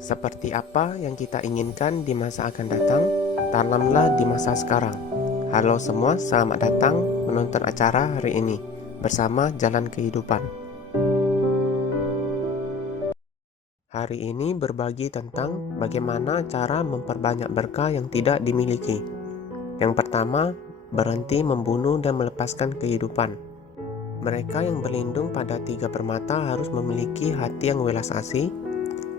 Seperti apa yang kita inginkan di masa akan datang, tanamlah di masa sekarang. Halo semua, selamat datang menonton acara hari ini bersama Jalan Kehidupan. Hari ini berbagi tentang bagaimana cara memperbanyak berkah yang tidak dimiliki. Yang pertama, berhenti membunuh dan melepaskan kehidupan. Mereka yang berlindung pada tiga permata harus memiliki hati yang welas asih.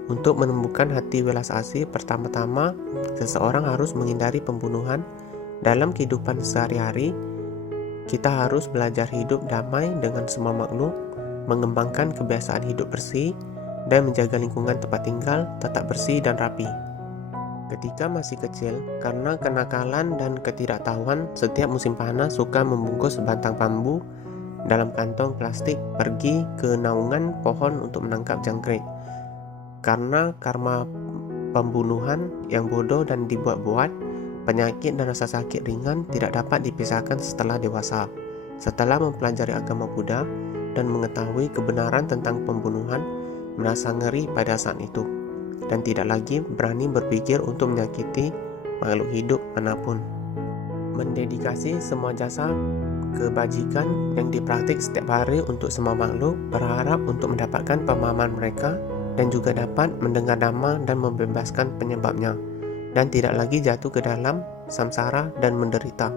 Untuk menemukan hati welas asih, pertama-tama seseorang harus menghindari pembunuhan. Dalam kehidupan sehari-hari, kita harus belajar hidup damai dengan semua makhluk, mengembangkan kebiasaan hidup bersih, dan menjaga lingkungan tempat tinggal tetap bersih dan rapi. Ketika masih kecil, karena kenakalan dan ketidaktahuan, setiap musim panas suka membungkus sebatang bambu dalam kantong plastik pergi ke naungan pohon untuk menangkap jangkrik. Karena karma pembunuhan yang bodoh dan dibuat-buat, penyakit dan rasa sakit ringan tidak dapat dipisahkan setelah dewasa. Setelah mempelajari agama Buddha dan mengetahui kebenaran tentang pembunuhan, merasa ngeri pada saat itu, dan tidak lagi berani berpikir untuk menyakiti makhluk hidup manapun. Mendedikasi semua jasa kebajikan yang dipraktik setiap hari untuk semua makhluk, berharap untuk mendapatkan pemahaman mereka dan juga dapat mendengar nama dan membebaskan penyebabnya, dan tidak lagi jatuh ke dalam samsara dan menderita.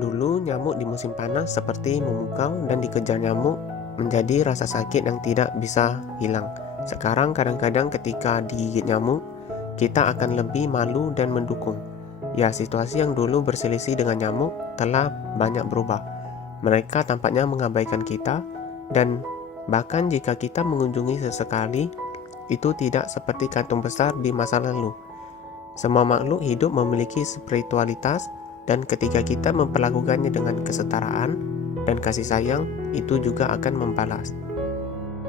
Dulu nyamuk di musim panas seperti memukau dan dikejar nyamuk menjadi rasa sakit yang tidak bisa hilang. Sekarang kadang-kadang ketika digigit nyamuk, kita akan lebih malu dan mendukung. Ya, situasi yang dulu berselisih dengan nyamuk telah banyak berubah. Mereka tampaknya mengabaikan kita, dan bahkan jika kita mengunjungi sesekali, itu tidak seperti kantung besar di masa lalu. Semua makhluk hidup memiliki spiritualitas, dan ketika kita memperlakukannya dengan kesetaraan dan kasih sayang, itu juga akan membalas.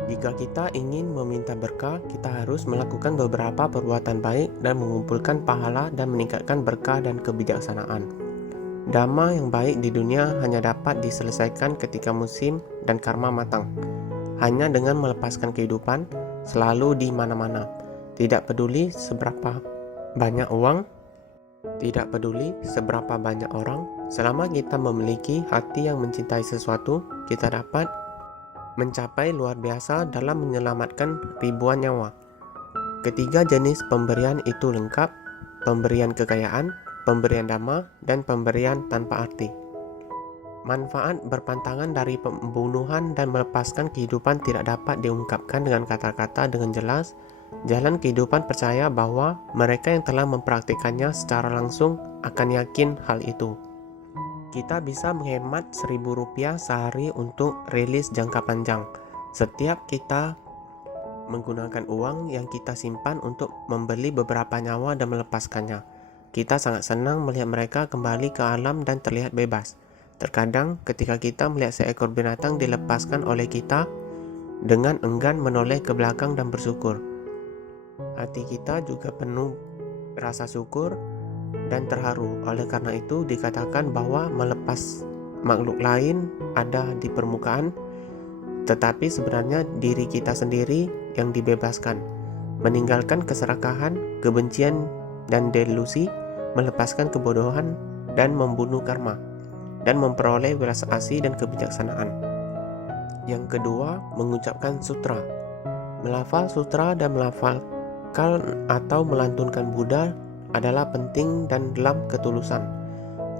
Jika kita ingin meminta berkah, kita harus melakukan beberapa perbuatan baik dan mengumpulkan pahala dan meningkatkan berkah dan kebijaksanaan. Dhamma yang baik di dunia hanya dapat diselesaikan ketika musim dan karma matang. Hanya dengan melepaskan kehidupan selalu di mana-mana. Tidak peduli seberapa banyak uang, tidak peduli seberapa banyak orang, selama kita memiliki hati yang mencintai sesuatu, kita dapat mencapai luar biasa dalam menyelamatkan ribuan nyawa. Ketiga jenis pemberian itu lengkap: pemberian kekayaan, pemberian dhamma, dan pemberian tanpa arti. Manfaat berpantangan dari pembunuhan dan melepaskan kehidupan tidak dapat diungkapkan dengan kata-kata dengan jelas. Jalan kehidupan percaya bahwa mereka yang telah mempraktikannya secara langsung akan yakin hal itu. Kita bisa menghemat Rp1.000 sehari untuk rilis jangka panjang. Setiap kita menggunakan uang yang kita simpan untuk membeli beberapa nyawa dan melepaskannya. Kita sangat senang melihat mereka kembali ke alam dan terlihat bebas. Terkadang ketika kita melihat seekor binatang dilepaskan oleh kita, dengan enggan menoleh ke belakang dan bersyukur, hati kita juga penuh rasa syukur dan terharu. Oleh karena itu dikatakan bahwa melepas makhluk lain ada di permukaan, tetapi sebenarnya diri kita sendiri yang dibebaskan, meninggalkan keserakahan, kebencian, dan delusi, melepaskan kebodohan dan membunuh karma, dan memperoleh welas asih dan kebijaksanaan. Yang kedua, mengucapkan sutra. Melafal sutra dan melafalkan atau melantunkan Buddha adalah penting dan dalam ketulusan.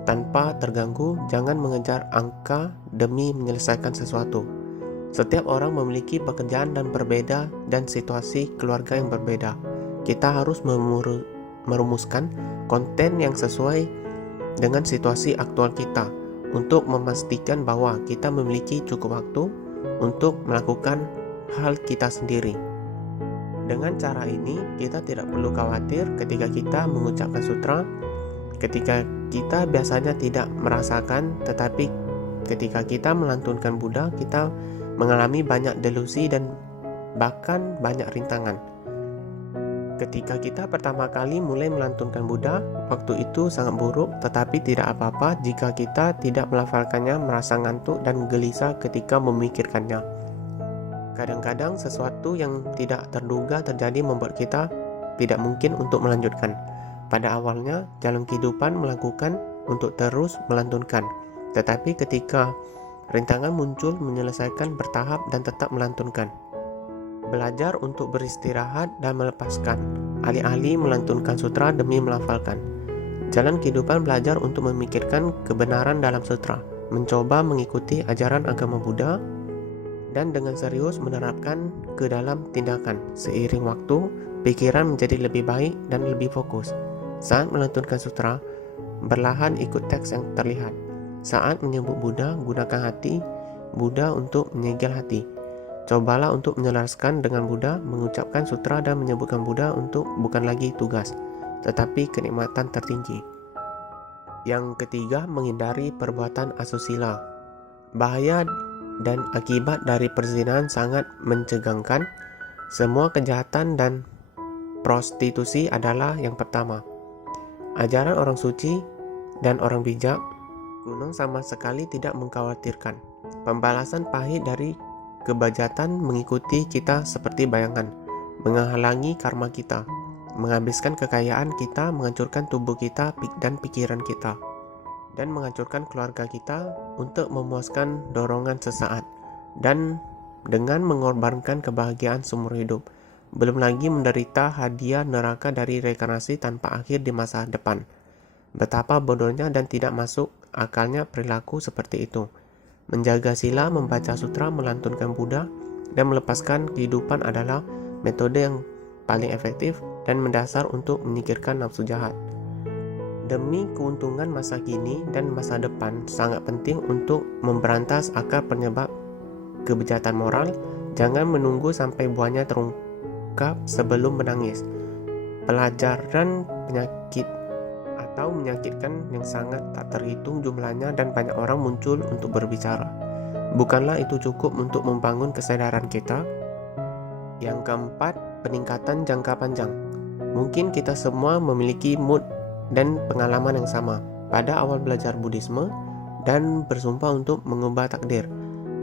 Tanpa terganggu, jangan mengejar angka demi menyelesaikan sesuatu. Setiap orang memiliki pekerjaan dan berbeda dan situasi keluarga yang berbeda. Kita harus merumuskan konten yang sesuai dengan situasi aktual kita untuk memastikan bahwa kita memiliki cukup waktu untuk melakukan hal kita sendiri. Dengan cara ini, kita tidak perlu khawatir ketika kita mengucapkan sutra, ketika kita biasanya tidak merasakan, tetapi ketika kita melantunkan Buddha, kita mengalami banyak delusi dan bahkan banyak rintangan. Ketika kita pertama kali mulai melantunkan Buddha, waktu itu sangat buruk, tetapi tidak apa-apa jika kita tidak melafalkannya merasa ngantuk dan gelisah ketika memikirkannya. Kadang-kadang sesuatu yang tidak terduga terjadi membuat kita tidak mungkin untuk melanjutkan. Pada awalnya, jalan kehidupan melakukan untuk terus melantunkan. Tetapi ketika rintangan muncul, menyelesaikan bertahap dan tetap melantunkan. Belajar untuk beristirahat dan melepaskan, alih-alih melantunkan sutra demi melafalkan. Jalan kehidupan belajar untuk memikirkan kebenaran dalam sutra, mencoba mengikuti ajaran agama Buddha, dan dengan serius menerapkan ke dalam tindakan. Seiring waktu, pikiran menjadi lebih baik dan lebih fokus. Saat melantunkan sutra, berlahan ikut teks yang terlihat. Saat menyebut Buddha, gunakan hati Buddha untuk menyegel hati. Cobalah untuk menyelaraskan dengan Buddha, mengucapkan sutra dan menyebutkan Buddha untuk bukan lagi tugas, tetapi kenikmatan tertinggi. Yang ketiga, menghindari perbuatan asusila. Bahaya dan akibat dari perzinahan sangat mencegangkan. Semua kejahatan dan prostitusi adalah yang pertama. Ajaran orang suci dan orang bijak kuno sama sekali tidak mengkhawatirkan. Pembalasan pahit dari kebajatan mengikuti kita seperti bayangan, menghalangi karma kita, menghabiskan kekayaan kita, menghancurkan tubuh kita dan pikiran kita, dan menghancurkan keluarga kita untuk memuaskan dorongan sesaat, dan dengan mengorbankan kebahagiaan seumur hidup. Belum lagi menderita hadiah neraka dari reinkarnasi tanpa akhir di masa depan. Betapa bodohnya dan tidak masuk akalnya perilaku seperti itu. Menjaga sila, membaca sutra, melantunkan Buddha, dan melepaskan kehidupan adalah metode yang paling efektif dan mendasar untuk menyingkirkan nafsu jahat. Demi keuntungan masa kini dan masa depan, sangat penting untuk memberantas akar penyebab kebejatan moral. Jangan menunggu sampai buahnya terungkap sebelum menangis. Pelajaran penyakit atau menyakitkan yang sangat tak terhitung jumlahnya dan banyak orang muncul untuk berbicara. Bukanlah itu cukup untuk membangun kesadaran kita? Yang keempat, peningkatan jangka panjang. Mungkin kita semua memiliki mood dan pengalaman yang sama pada awal belajar Buddhisme dan bersumpah untuk mengubah takdir.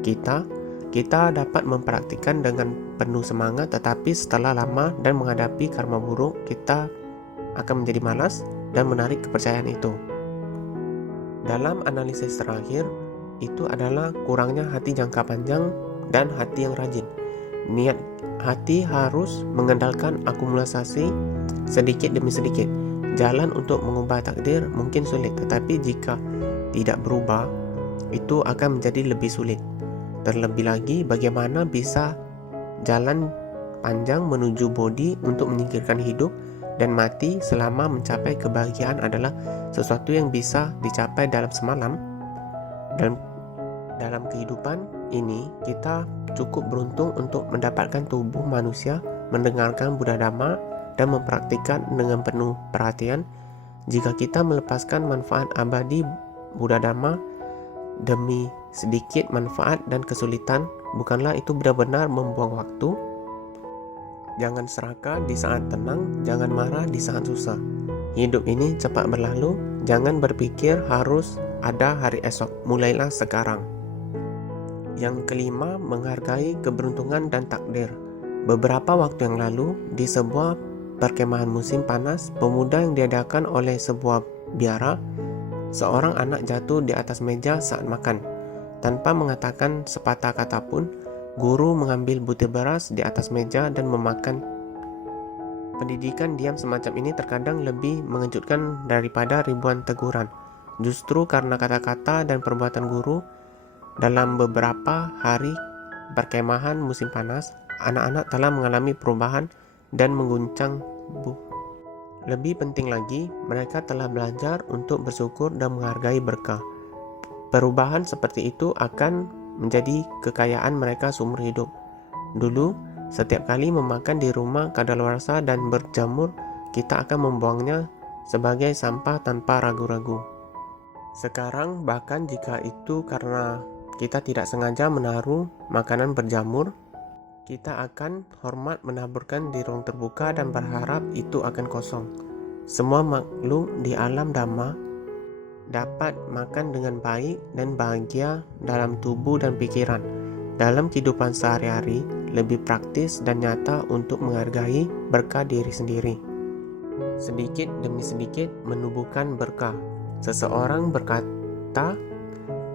Kita dapat mempraktikkan dengan penuh semangat, tetapi setelah lama dan menghadapi karma buruk, kita akan menjadi malas dan menarik kepercayaan itu. Dalam analisis terakhir, itu adalah kurangnya hati jangka panjang dan hati yang rajin. Niat hati harus mengandalkan akumulasi sedikit demi sedikit. Jalan untuk mengubah takdir mungkin sulit, tetapi jika tidak berubah, itu akan menjadi lebih sulit. Terlebih lagi, bagaimana bisa jalan panjang menuju Bodhi untuk menyingkirkan hidup dan mati selama mencapai kebahagiaan adalah sesuatu yang bisa dicapai dalam semalam. Dalam kehidupan ini, kita cukup beruntung untuk mendapatkan tubuh manusia, mendengarkan Buddha Dhamma, dan mempraktikkan dengan penuh perhatian. Jika kita melepaskan manfaat abadi Buddha Dhamma demi sedikit manfaat dan kesulitan, bukanlah itu benar-benar membuang waktu? Jangan serakah di saat tenang, jangan marah di saat susah. Hidup ini cepat berlalu, jangan berpikir harus ada hari esok, mulailah sekarang. Yang kelima, menghargai keberuntungan dan takdir. Beberapa waktu yang lalu, di sebuah perkemahan musim panas, pemuda yang diadakan oleh sebuah biara, seorang anak jatuh di atas meja saat makan. Tanpa mengatakan sepatah kata pun, guru mengambil butir beras di atas meja dan memakan. Pendidikan diam semacam ini terkadang lebih mengejutkan daripada ribuan teguran. Justru karena kata-kata dan perbuatan guru, dalam beberapa hari perkemahan musim panas, anak-anak telah mengalami perubahan dan mengguncang Lebih penting lagi, mereka telah belajar untuk bersyukur dan menghargai berkah. Perubahan seperti itu akan menjadi kekayaan mereka seumur hidup. Dulu, setiap kali memakan di rumah kadaluarsa dan berjamur, kita akan membuangnya sebagai sampah tanpa ragu-ragu. Sekarang, bahkan jika itu karena kita tidak sengaja menaruh makanan berjamur, kita akan hormat menaburkan di ruang terbuka dan berharap itu akan kosong. Semua makhluk di alam Dhamma dapat makan dengan baik dan bahagia dalam tubuh dan pikiran. dalam kehidupan sehari-hari lebih praktis dan nyata untuk menghargai berkah diri sendiri. Sedikit demi sedikit menumbuhkan berkah. Seseorang berkata,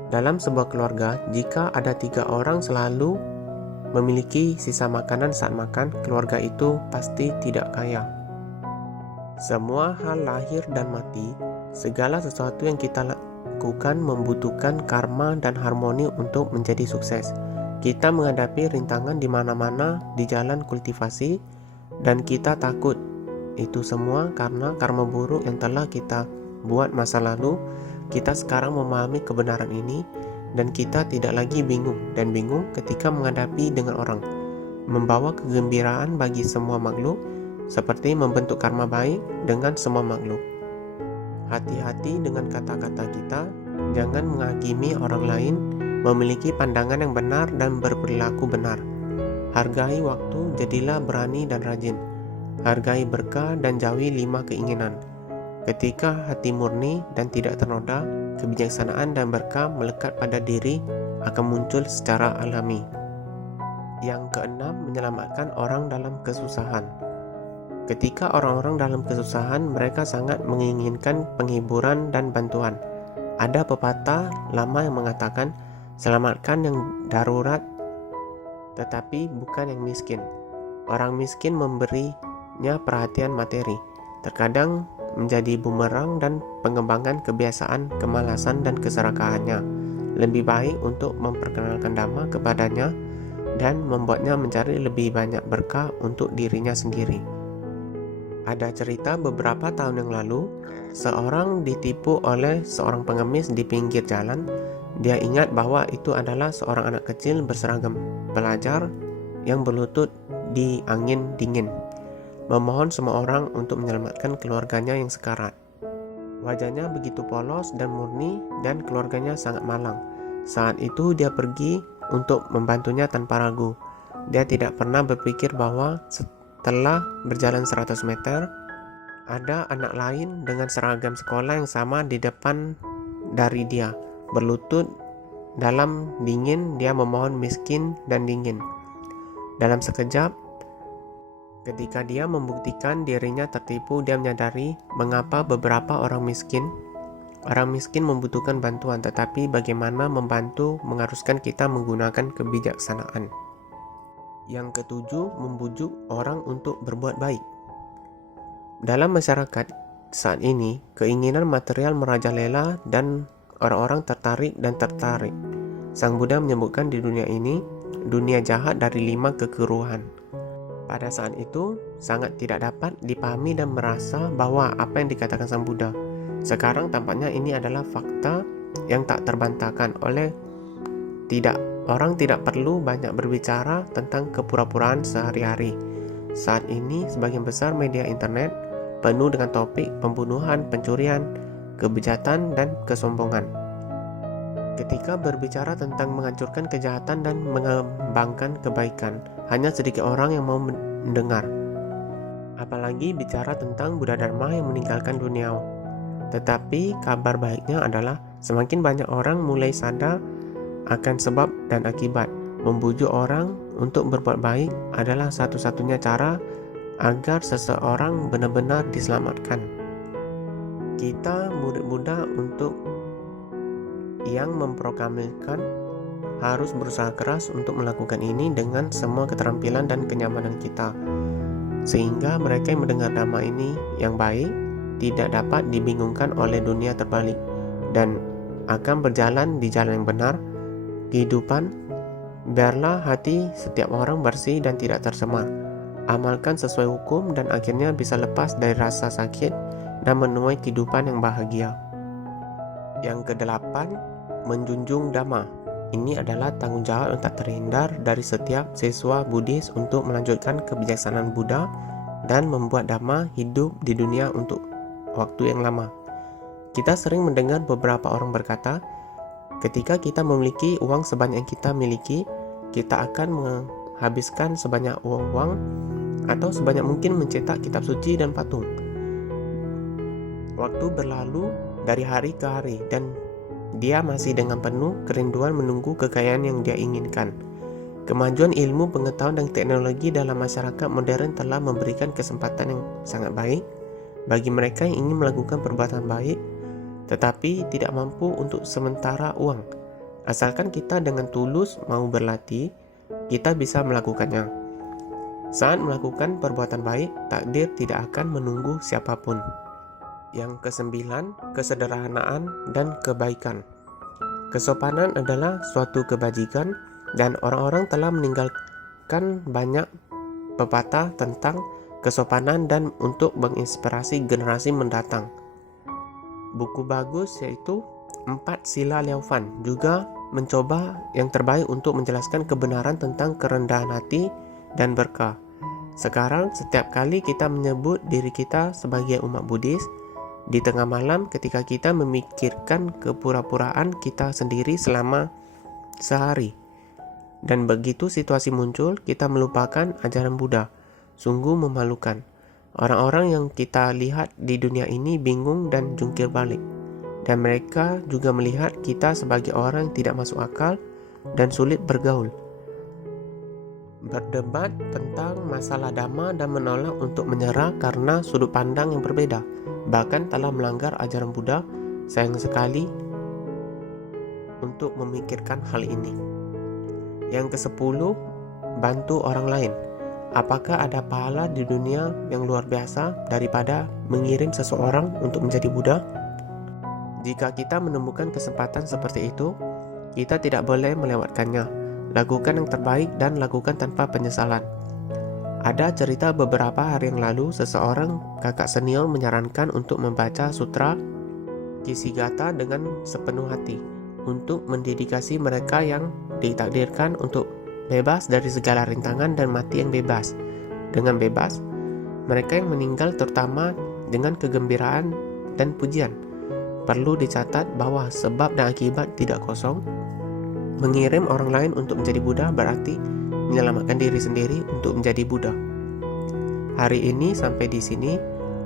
dalam sebuah keluarga, jika ada 3 orang selalu memiliki sisa makanan saat makan, keluarga itu pasti tidak kaya. Semua hal lahir dan mati, segala sesuatu yang kita lakukan membutuhkan karma dan harmoni untuk menjadi sukses. Kita menghadapi rintangan di mana-mana di jalan kultivasi dan kita takut. Itu semua karena karma buruk yang telah kita buat masa lalu. Kita sekarang memahami kebenaran ini dan kita tidak lagi bingung ketika menghadapi dengan orang. Membawa kegembiraan bagi semua makhluk seperti membentuk karma baik dengan semua makhluk. Hati-hati dengan kata-kata kita, jangan menghakimi orang lain, memiliki pandangan yang benar dan berperilaku benar. Hargai waktu, jadilah berani dan rajin. Hargai berkah dan jauhi 5 keinginan. Ketika hati murni dan tidak ternoda, kebijaksanaan dan berkah melekat pada diri akan muncul secara alami. Yang keenam, menyelamatkan orang dalam kesusahan. Ketika orang-orang dalam kesusahan, mereka sangat menginginkan penghiburan dan bantuan. Ada pepatah lama yang mengatakan, selamatkan yang darurat, tetapi bukan yang miskin. Orang miskin memberinya perhatian materi, terkadang menjadi bumerang dan pengembangan kebiasaan kemalasan dan keserakahannya. Lebih baik untuk memperkenalkan Dhamma kepadanya dan membuatnya mencari lebih banyak berkah untuk dirinya sendiri. Ada cerita beberapa tahun yang lalu, seorang ditipu oleh seorang pengemis di pinggir jalan. Dia ingat bahwa itu adalah seorang anak kecil berseragam pelajar yang berlutut di angin dingin, memohon semua orang untuk menyelamatkan keluarganya yang sekarat. Wajahnya begitu polos dan murni dan keluarganya sangat malang. Saat itu dia pergi untuk membantunya tanpa ragu. Dia tidak pernah berpikir bahwa setelah berjalan 100 meter, ada anak lain dengan seragam sekolah yang sama di depan dari dia. Berlutut dalam dingin, dia memohon miskin dan dingin. Dalam sekejap, ketika dia membuktikan dirinya tertipu, dia menyadari mengapa beberapa orang miskin membutuhkan bantuan, tetapi bagaimana membantu mengharuskan kita menggunakan kebijaksanaan. Yang ketujuh, membujuk orang untuk berbuat baik. Dalam masyarakat saat ini, keinginan material merajalela dan orang-orang tertarik. Sang Buddha menyebutkan di dunia ini, dunia jahat dari 5 kekeruhan. Pada saat itu, sangat tidak dapat dipahami dan merasa bahwa apa yang dikatakan Sang Buddha. Sekarang tampaknya ini adalah fakta yang tak terbantahkan orang tidak perlu banyak berbicara tentang kepura-puraan sehari-hari. Saat ini, sebagian besar media internet penuh dengan topik pembunuhan, pencurian, kebejatan, dan kesombongan. Ketika berbicara tentang menghancurkan kejahatan dan mengembangkan kebaikan, hanya sedikit orang yang mau mendengar. Apalagi bicara tentang Buddha Dharma yang meninggalkan dunia. Tetapi kabar baiknya adalah semakin banyak orang mulai sadar akan sebab dan akibat. Membujuk orang untuk berbuat baik adalah satu-satunya cara agar seseorang benar-benar diselamatkan. Kita murid Buddha untuk yang memproklamirkan harus berusaha keras untuk melakukan ini dengan semua keterampilan dan kenyamanan kita, sehingga mereka yang mendengar dhamma ini yang baik tidak dapat dibingungkan oleh dunia terbalik dan akan berjalan di jalan yang benar kehidupan. Biarlah hati setiap orang bersih dan tidak tercemar. Amalkan sesuai hukum dan akhirnya bisa lepas dari rasa sakit dan menuai kehidupan yang bahagia. Yang kedelapan, menjunjung Dhamma. Ini adalah tanggung jawab yang tak terhindar dari setiap siswa Buddhis untuk melanjutkan kebijaksanaan Buddha dan membuat Dhamma hidup di dunia untuk waktu yang lama. Kita sering mendengar beberapa orang berkata, ketika kita memiliki uang sebanyak yang kita miliki, kita akan menghabiskan sebanyak uang atau sebanyak mungkin mencetak kitab suci dan patung. Waktu berlalu dari hari ke hari dan dia masih dengan penuh kerinduan menunggu kekayaan yang dia inginkan. Kemajuan ilmu, pengetahuan, dan teknologi dalam masyarakat modern telah memberikan kesempatan yang sangat baik bagi mereka yang ingin melakukan perbuatan baik, tetapi tidak mampu untuk sementara uang. Asalkan kita dengan tulus mau berlatih, kita bisa melakukannya. Saat melakukan perbuatan baik, takdir tidak akan menunggu siapapun. Yang kesembilan, kesederhanaan dan kebaikan. Kesopanan adalah suatu kebajikan, dan orang-orang telah meninggalkan banyak pepatah tentang kesopanan dan untuk menginspirasi generasi mendatang. Buku bagus yaitu 4 Sila Liao Fan juga mencoba yang terbaik untuk menjelaskan kebenaran tentang kerendahan hati dan berkah. Sekarang setiap kali kita menyebut diri kita sebagai umat Buddhis, di tengah malam ketika kita memikirkan kepura-puraan kita sendiri selama sehari, dan begitu situasi muncul, kita melupakan ajaran Buddha. Sungguh memalukan. Orang-orang yang kita lihat di dunia ini bingung dan jungkir balik, dan mereka juga melihat kita sebagai orang yang tidak masuk akal dan sulit bergaul. Berdebat tentang masalah dhamma dan menolak untuk menyerah karena sudut pandang yang berbeda, bahkan telah melanggar ajaran Buddha. Sayang sekali untuk memikirkan hal ini. Yang ke-10, bantu orang lain. Apakah ada pahala di dunia yang luar biasa daripada mengirim seseorang untuk menjadi Buddha? Jika kita menemukan kesempatan seperti itu, kita tidak boleh melewatkannya. Lakukan yang terbaik dan lakukan tanpa penyesalan. Ada cerita beberapa hari yang lalu, seseorang kakak senior menyarankan untuk membaca sutra Kisigatha dengan sepenuh hati, untuk mendedikasi mereka yang ditakdirkan untuk bebas dari segala rintangan dan mati yang bebas. Dengan bebas, mereka yang meninggal terutama dengan kegembiraan dan pujian. Perlu dicatat bahwa sebab dan akibat tidak kosong. Mengirim orang lain untuk menjadi Buddha berarti menyelamatkan diri sendiri untuk menjadi Buddha. Hari ini sampai di sini.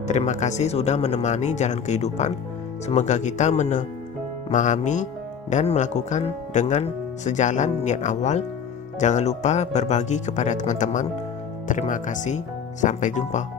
Terima kasih sudah menemani jalan kehidupan. Semoga kita memahami dan melakukan dengan sejalan niat awal. Jangan lupa berbagi kepada teman-teman. Terima kasih, sampai jumpa.